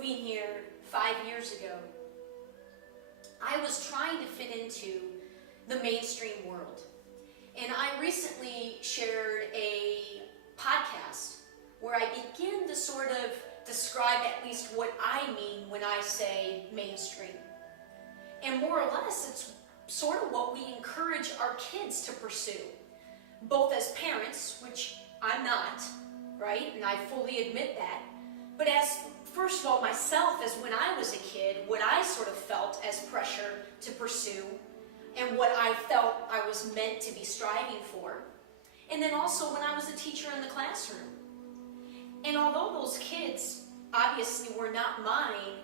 moving here 5 years ago, I was trying to fit into the mainstream world. And I recently shared a podcast where I begin to sort of describe at least what I mean when I say mainstream. And more or less, it's sort of what we encourage our kids to pursue, both as parents, which I'm not, right? And I fully admit that. But as, first of all, myself, as when I was a kid, what I sort of felt as pressure to pursue, and what I felt I was meant to be striving for. And then also when I was a teacher in the classroom. And although those kids obviously were not mine,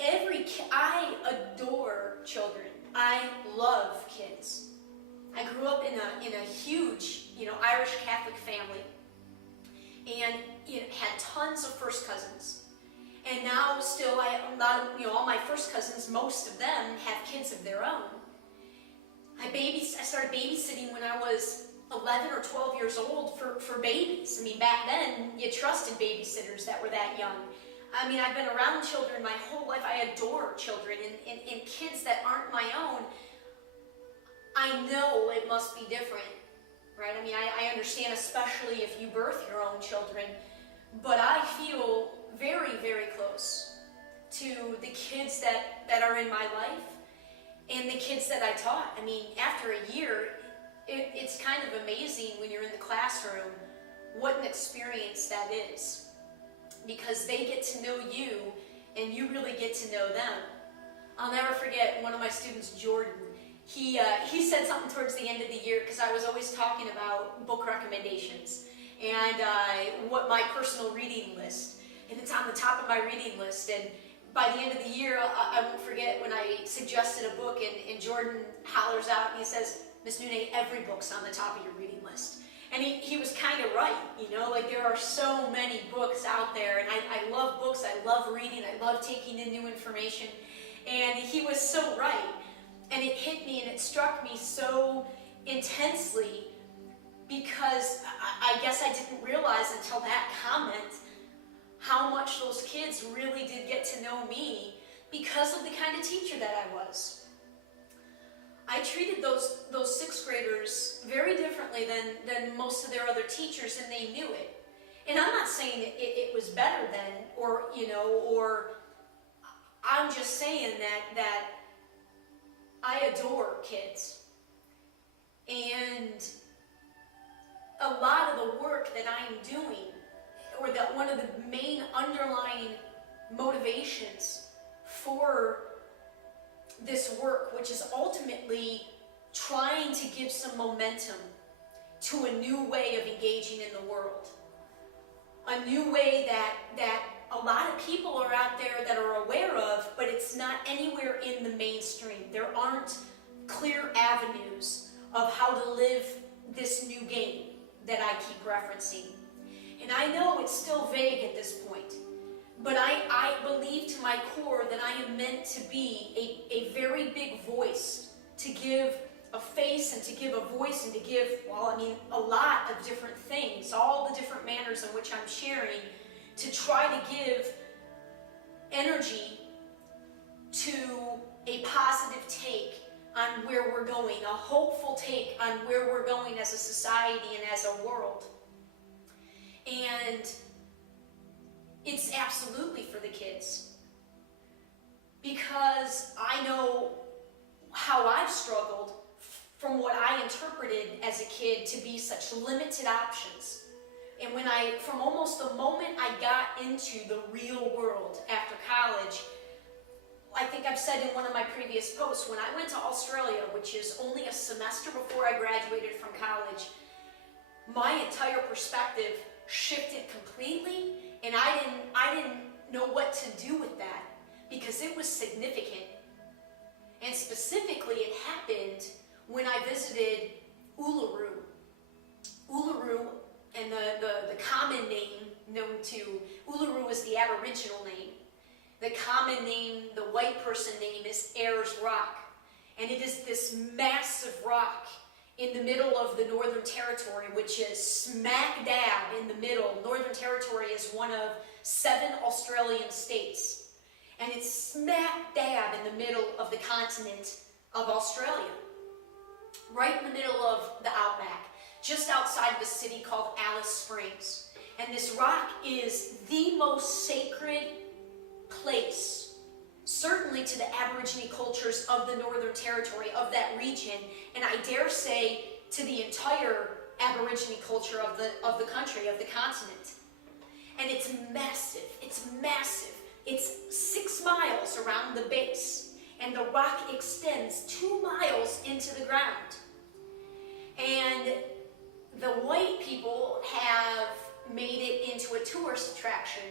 I adore children. I love kids. I grew up in a huge, Irish Catholic family, and had tons of first cousins. And now still, all my first cousins, most of them have kids of their own. I started babysitting when I was 11 or 12 years old for babies. I mean, back then, you trusted babysitters that were that young. I mean, I've been around children my whole life. I adore children, and kids that aren't my own, I know it must be different, right? I mean, I understand, especially if you birth your own children, but I feel very, very close to the kids that are in my life and the kids that I taught. I mean, after a year, it's kind of amazing when you're in the classroom what an experience that is, because they get to know you and you really get to know them. I'll never forget one of my students, Jordan. He said something towards the end of the year, because I was always talking about book recommendations and what my personal reading list, and it's on the top of my reading list. And by the end of the year, I won't forget when I suggested a book, and Jordan hollers out and he says, "Miss Noune, every book's on the top of your reading list." And he was kind of right, like there are so many books out there, and I love books, I love reading, I love taking in new information, and he was so right. And it hit me and it struck me so intensely, because I guess I didn't realize until that comment how much those kids really did get to know me because of the kind of teacher that I was. I treated those sixth graders very differently than most of their other teachers, and they knew it. And I'm not saying it was better than, or I'm just saying that I adore kids. And a lot of the work that I am doing, or that one of the main underlying motivations for this work, which is ultimately trying to give some momentum to a new way of engaging in the world. A new way that a lot of people are out there that are aware of, but it's not anywhere in the mainstream. There aren't clear avenues of how to live this new game that I keep referencing. And I know it's still vague at this point, but I believe to my core that I am meant to be a very big voice, to give a face and to give a voice and to give, a lot of different things, all the different manners in which I'm sharing, to try to give energy to a positive take on where we're going, a hopeful take on where we're going as a society and as a world. And it's absolutely for the kids, because I know how I've struggled from what I interpreted as a kid to be such limited options. And from almost the moment I got into the real world after college, I think I've said in one of my previous posts, when I went to Australia, which is only a semester before I graduated from college, my entire perspective shifted completely, and I didn't know what to do with that, because it was significant. And specifically, it happened when I visited Uluru. Uluru, and the common name known to Uluru is the Aboriginal name. The common name, the white person name, is Ayers Rock. And it is this massive rock in the middle of the Northern Territory, which is smack dab in the middle. Northern Territory is one of 7 Australian states, and it's smack dab in the middle of the continent of Australia, right in the middle of the outback, just outside of a city called Alice Springs. And this rock is the most sacred place, certainly to the Aborigine cultures of the Northern Territory, of that region, and I dare say to the entire Aborigine culture of the country, of the continent. And it's massive. It's massive. It's 6 miles around the base, and the rock extends 2 miles into the ground. And the white people have made it into a tourist attraction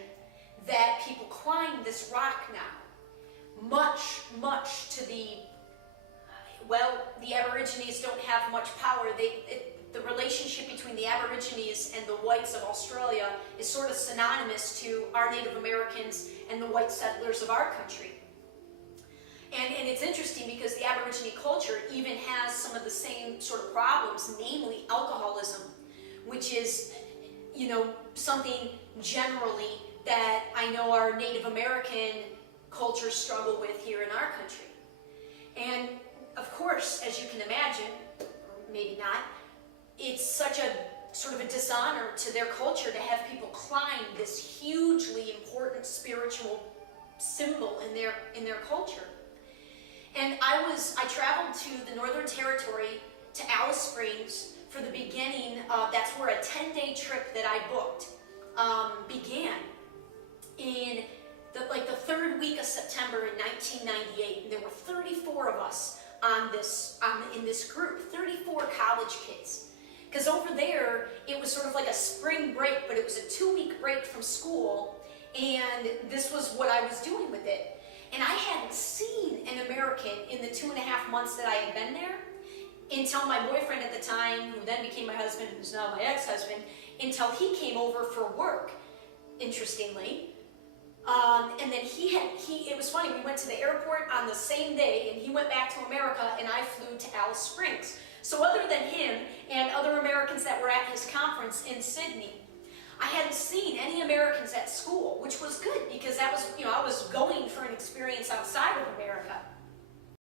that people climb this rock now. Much to the, well, the Aborigines don't have much power. The relationship between the Aborigines and the whites of Australia is sort of synonymous to our Native Americans and the white settlers of our country. And it's interesting because the Aborigine culture even has some of the same sort of problems, namely alcoholism, which is, you know, something generally that I know our Native American cultures struggle with here in our country. And of course, as you can imagine, or maybe not, it's such a sort of a dishonor to their culture to have people climb this hugely important spiritual symbol in their culture. And I traveled to the Northern Territory, to Alice Springs, for the beginning of, that's where a 10-day trip that I booked began in the 3rd week of September in 1998. And there were 34 of us in this group, 34 college kids. Because over there, it was sort of like a spring break, but it was a 2-week break from school, and this was what I was doing with it. And I hadn't seen an American in the 2.5 months that I had been there until my boyfriend at the time, who then became my husband, who's now my ex-husband, until he came over for work, interestingly. And then it was funny, we went to the airport on the same day, and he went back to America, and I flew to Alice Springs. So other than him and other Americans that were at his conference in Sydney, I hadn't seen any Americans at school, which was good because that was, I was going for an experience outside of America.